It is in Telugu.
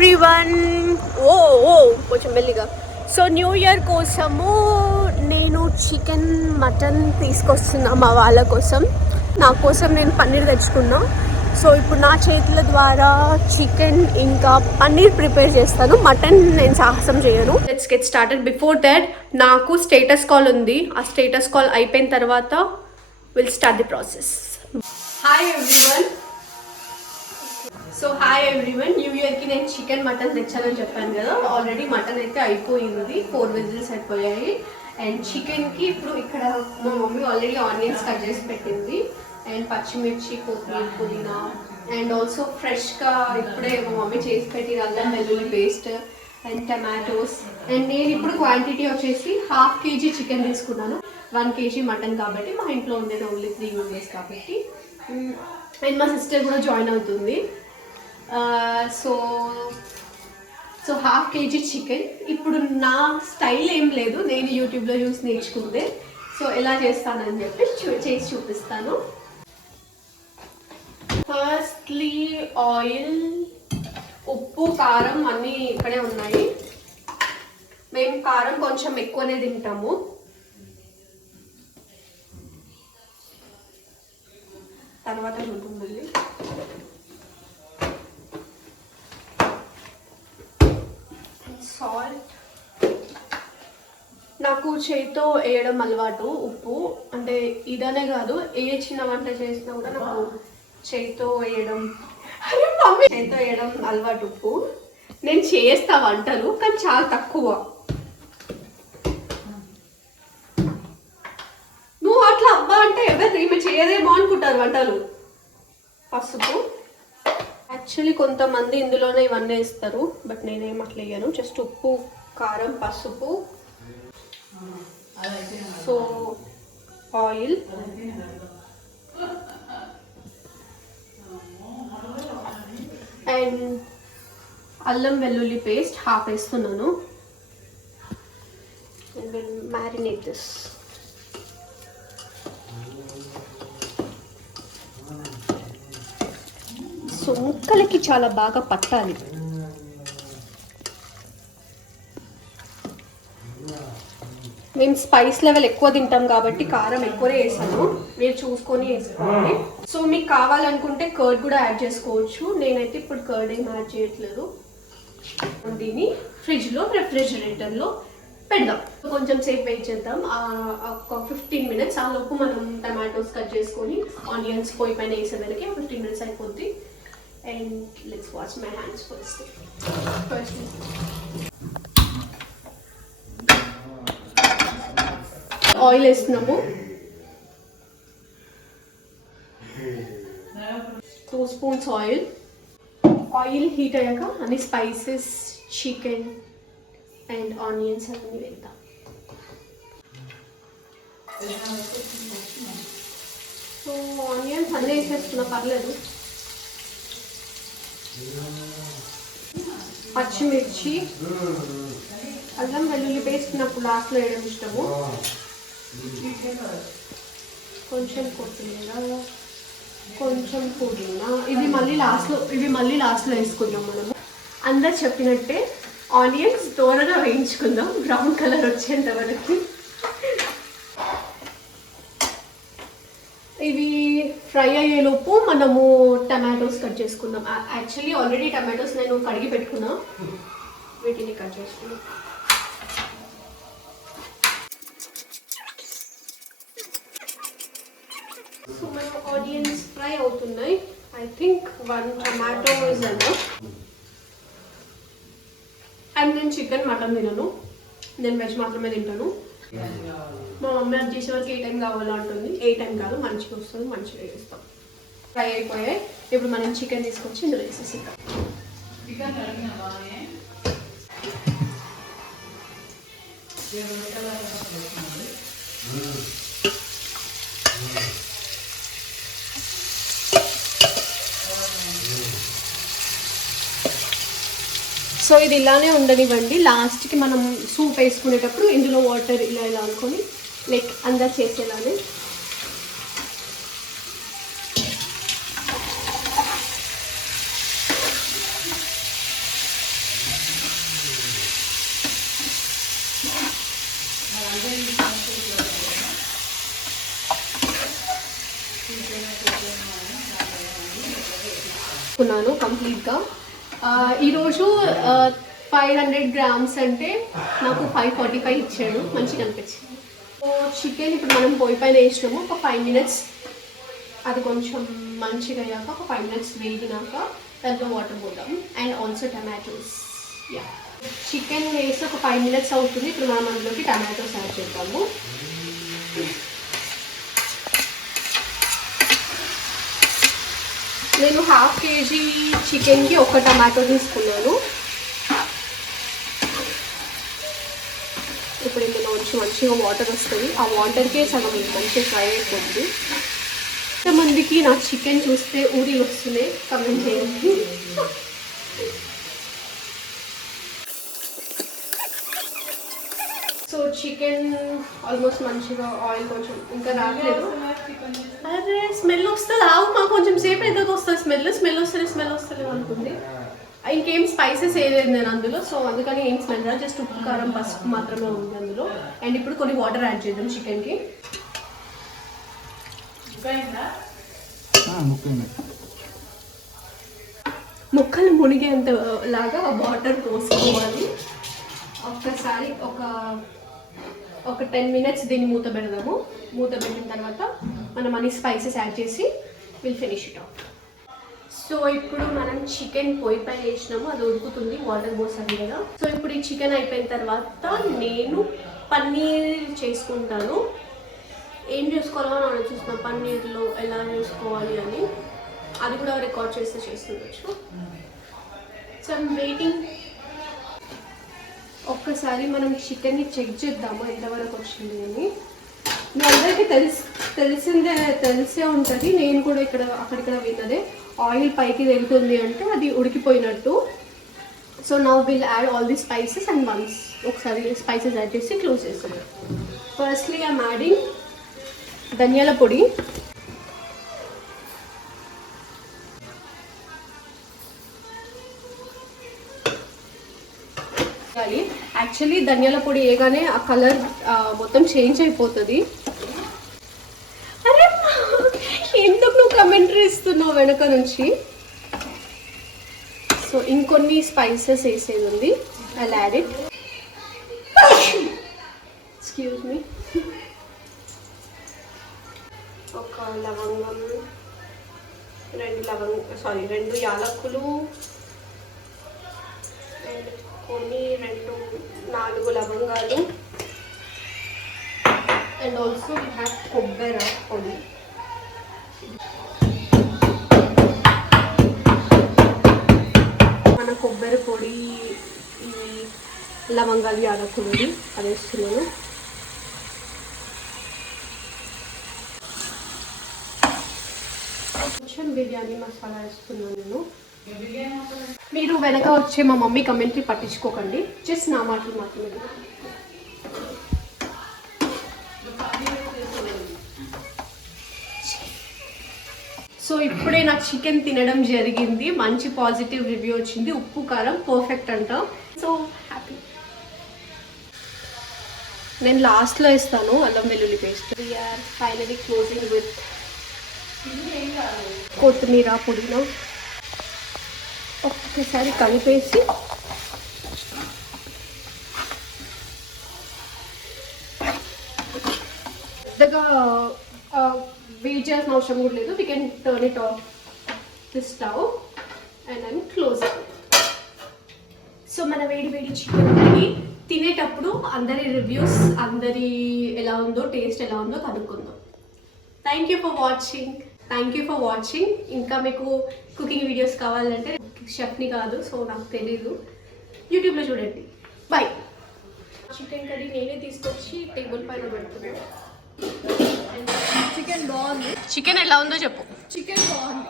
ఎవ్రీవన్. ఓ ఓ కొంచెం మెల్లిగా. సో న్యూ ఇయర్ కోసము నేను చికెన్ మటన్ తీసుకొస్తున్నా మా వాళ్ళ కోసం. నా కోసం నేను పన్నీర్ తెచ్చుకున్నా. సో ఇప్పుడు నా చేతుల ద్వారా చికెన్ ఇంకా పన్నీర్ ప్రిపేర్ చేస్తాను. మటన్ నేను సాహసం చేయను. Let's get started. Before that నాకు స్టేటస్ కాల్ ఉంది. ఆ స్టేటస్ కాల్ అయిపోయిన తర్వాత will start the process. Hi everyone. So hi everyone, new ఇయర్కి నేను చికెన్ మటన్ తెచ్చానని చెప్పాను కదా. ఆల్రెడీ మటన్ అయితే అయిపోయింది, 4 విజిల్స్ అయిపోయాయి. అండ్ చికెన్కి ఇప్పుడు ఇక్కడ మా మమ్మీ ఆల్రెడీ ఆనియన్స్ కట్ చేసి పెట్టింది. అండ్ పచ్చిమిర్చి, కొత్తిమీర, పుదీనా అండ్ ఆల్సో ఫ్రెష్గా ఇప్పుడే మా మమ్మీ చేసి పెట్టి అల్లం వెల్లుల్లి పేస్ట్ అండ్ టమాటోస్. అండ్ నేను ఇప్పుడు క్వాంటిటీ వచ్చేసి 1/2 kg చికెన్ తీసుకున్నాను. 1 kg మటన్ కాబట్టి మా ఇంట్లో ఉండేది ఓన్లీ 3 members కాబట్టి. అండ్ మా సిస్టర్ కూడా జాయిన్ అవుతుంది. So 1/2 kg chicken. ఇప్పుడు నా స్టైల్ ఏం లేదు, నేను యూట్యూబ్లో చూసి నేర్చుకుందే. సో ఎలా చేస్తానని చెప్పి చేసి చూపిస్తాను. ఫస్ట్లీ ఆయిల్, ఉప్పు, కారం అన్నీ ఇక్కడే ఉన్నాయి. మేము కారం కొంచెం ఎక్కువనే తింటాము. తర్వాత ఉంటుంది సాల్ట్. నాకు చేతితో వేయడం అలవాటు. ఉప్పు అంటే ఇదనే కాదు, ఏ చిన్న వంట చేసినా కూడా నాకు చేతితో వేయడం అలవాటు. ఉప్పు నేను చేస్తా వంటలు, కానీ చాలా తక్కువ. నువ్వు అట్లా అబ్బా అంటే ఎవరు ఈమె చేయదేమో అనుకుంటారు వంటలు. పసుపు, యాక్చువల్లీ కొంతమంది ఇందులోనే ఇవన్నీ వేస్తారు, బట్ నేనేం అట్లా వేయను. జస్ట్ ఉప్పు, కారం, పసుపు. సో ఆయిల్ అండ్ అల్లం వెల్లుల్లి పేస్ట్ 1/2 వేస్తున్నాను. And will marinate this. So ముక్కలకి చాలా బాగా పట్టాలి. మేము స్పైస్ లెవెల్ ఎక్కువ తింటాం కాబట్టి కారం ఎక్కువనే వేసాను, మీరు చూసుకొని వేసుకోవాలి. సో మీకు కావాలనుకుంటే కర్డ్ కూడా యాడ్ చేసుకోవచ్చు. నేనైతే ఇప్పుడు కర్డ్ ఏం యాడ్ చేయట్లేదు. దీన్ని ఫ్రిడ్జ్లో రెఫ్రిజిరేటర్లో పెడదాం. కొంచెం సేపు వెయిట్ చేద్దాం, ఒక 15 minutes. ఆ లోపు మనం టమాటోస్ కట్ చేసుకొని ఆనియన్స్ పొయ్యి పైన వేసేదానికి 15 minutes అయిపోద్ది. And let's wash my hands first. Oil వేస్తున్నాము. 2 spoons ఆయిల్. ఆయిల్ హీట్ అయ్యాక అన్ని స్పైసెస్, చికెన్ అండ్ ఆనియన్స్ అన్నీ వేద్దాం. సో ఆనియన్స్ అన్నీ వేసేస్తున్నా, పర్లేదు. పచ్చిమిర్చి, అల్లం వెల్లుల్లి పేస్ట్ నాకు లాస్ట్లో వేయడం ఇష్టము. కొంచెం కొత్తిమీర, కొంచెం పుదీనా. ఇవి మళ్ళీ లాస్ట్లో వేసుకుందాం మనము. అందరు చెప్పినట్టే ఆనియన్స్ దూరగా వేయించుకుందాం, బ్రౌన్ కలర్ వచ్చేంత వరకు. ఇవి ఫ్రై అయ్యేలోపు మనము టమాటోస్ కట్ చేసుకుందాం. యాక్చువల్లీ ఆల్రెడీ టమాటోస్ నేను కడిగి పెట్టుకున్నా, వీటిని కట్ చేసుకున్నాం. సో మన ఆనియన్స్ ఫ్రై అవుతున్నాయి. I think 1 tomato is enough. And నేను చికెన్ మటన్ తినను, నేను వెజ్ మాత్రమే తింటాను. మా మమ్మీ అది చేసే వరకు ఏ టైం కావాలో అంటుంది. ఏ టైం కాదు, మంచిగా వస్తుంది, మంచిగా వేస్తాం. ఫ్రై అయిపోయాయి. ఇప్పుడు మనం చికెన్ తీసుకొచ్చి ఇందులో వేసేసిద్దాం. సో ఇది ఇలానే ఉండనివ్వండి. లాస్ట్కి మనం సూప్ వేసుకునేటప్పుడు ఇందులో వాటర్ ఇలా అనుకొని లైక్ అందరు చేసేలానే చేసుకున్నాను కంప్లీట్గా. ఈరోజు 500 grams అంటే నాకు 545 ఇచ్చాడు, మంచిగా అనిపించింది. సో చికెన్ ఇప్పుడు మనం పొయ్యి పైన వేసినాము, ఒక 5 minutes అది కొంచెం మంచిగా అయ్యాక, ఒక 5 minutes వేగినాక దాంట్లో వాటర్ పోద్దాం. And also tomatoes. Yeah, chicken వేసి ఒక 5 minutes అవుతుంది. ఇప్పుడు మనం అందులోకి టమాటోస్ యాడ్ చేద్దాము. నేను 1/2 kg చికెన్కి ఒక టమాటో తీసుకున్నాను. ఇప్పుడు ఇందులో మంచిగా వాటర్ వస్తుంది. ఆ వాటర్కే సగం మంచిగా ఫ్రై అయిపోతుంది. ఎంతమందికి నా చికెన్ చూస్తే ఊరి వస్తున్నాయి కమెంట్ చేయండి. సో చికెన్ ఆల్మోస్ట్ మంచిగా ఆయిల్ కొంచెం ఇంకా రావట్లేదు. అరే స్మెల్ వస్తుంది, మాకు కొంచెం సేపు ఏదో వస్తుంది స్మెల్ వస్తుంది అనుకుంది. ఇంకేం స్పైసెస్ వేయలేదు నేను అందులో, సో అందుకని ఏం స్మెల్ రాదు. జస్ట్ ఉప్పు కారం పసుపు మాత్రమే ఉంది అందులో. అండ్ ఇప్పుడు కొన్ని వాటర్ యాడ్ చేద్దాం చికెన్కి. ముక్కలు మునిగేంత లాగా వాటర్ పోసుకోవాలి. ఒక్కసారి ఒక 10 minutes దీన్ని మూత పెడదాము. మూత పెట్టిన తర్వాత మనం అన్ని స్పైసెస్ యాడ్ చేసి will finish it of. So ఇప్పుడు మనం చికెన్ పొయ్యి పైన వేసినాము, అది ఉడుకుతుంది, వాటర్ పోసాను కదా. సో ఇప్పుడు ఈ చికెన్ అయిపోయిన తర్వాత నేను పన్నీర్ చేసుకుంటాను. ఏం చేసుకోవాలో అని ఆలోచిస్తున్నాను, పన్నీర్లో ఎలా చేసుకోవాలి అని. అది కూడా రికార్డ్ చేస్తే చేస్తుండొచ్చు. So I'm waiting. ఒక్కసారి మనం చికెన్ని చెక్ చేద్దాము ఎంతవరకు వచ్చింది అని. మీ అందరికీ తెలిసే ఉంటుంది, నేను కూడా అక్కడిక్కడ విన్నదే. ఆయిల్ పైకి వెళ్తుంది అంటే అది ఉడికిపోయినట్టు. So now will add all the spices and once ఒకసారి స్పైసెస్ యాడ్ చేసి క్లోజ్ చేస్తాను. ఫస్ట్లీ ఐఎమ్ యాడింగ్ ధనియాల పొడి. యాక్చువల్లీ ధనియాల పొడి వేయగానే ఆ కలర్ మొత్తం చేంజ్ అయిపోతుంది. అరే ఎందుకు నువ్వు కమెంటరీ ఇస్తున్నావు వెనక నుంచి? సో ఇంకొన్ని స్పైసెస్ వేసేది ఉంది. I'll add it. Excuse me. ఒక లవంగం, 2 యాలకులు, అండ్ కొన్ని 4 లవంగాలు. అండ్ ఆల్సో వీ హ్యావ్ కొబ్బరి పొడి. మన కొబ్బరి పొడి, ఈ లవంగాలు, యాలకులు అది వేస్తున్నాను. కొంచెం బిర్యానీ మసాలా వేస్తున్నాను నేను. మీరు వెనక వచ్చే మా మమ్మీ కమెంటరీ పట్టించుకోకండి, జస్ట్ నా మాటలు మాత్రమే. సో ఇప్పుడే నాకు చికెన్ తినడం జరిగింది, మంచి పాజిటివ్ రివ్యూ వచ్చింది. ఉప్పు కారం పర్ఫెక్ట్ అంట. So happy. నేను లాస్ట్లో వేస్తాను అల్లం వెల్లుల్లి paste. We're finally closing with కొత్తిమీర, పుదీనా. ఒక్కసారి కలిపేసి పెద్దగా వెయిట్ చేయాల్సిన అవసరం కూడా లేదు. We can turn it of the stove and I'm closing. So మన వేడి చికెన్ కర్రీ తినేటప్పుడు అందరి రివ్యూస్, అందరి ఎలా ఉందో, టేస్ట్ ఎలా ఉందో కనుక్కుందాం. Thank you for watching. ఇంకా మీకు కుకింగ్ వీడియోస్ కావాలంటే, షెఫ్ని కాదు సో నాకు తెలీదు, యూట్యూబ్లో చూడండి. బై. చికెన్ కర్రీ నేనే తీసుకొచ్చి టేబుల్ పైన పెడుతున్నాను. చికెన్ బాగుంది. చికెన్ ఎలా ఉందో చెప్పు. చికెన్ బాగుంది.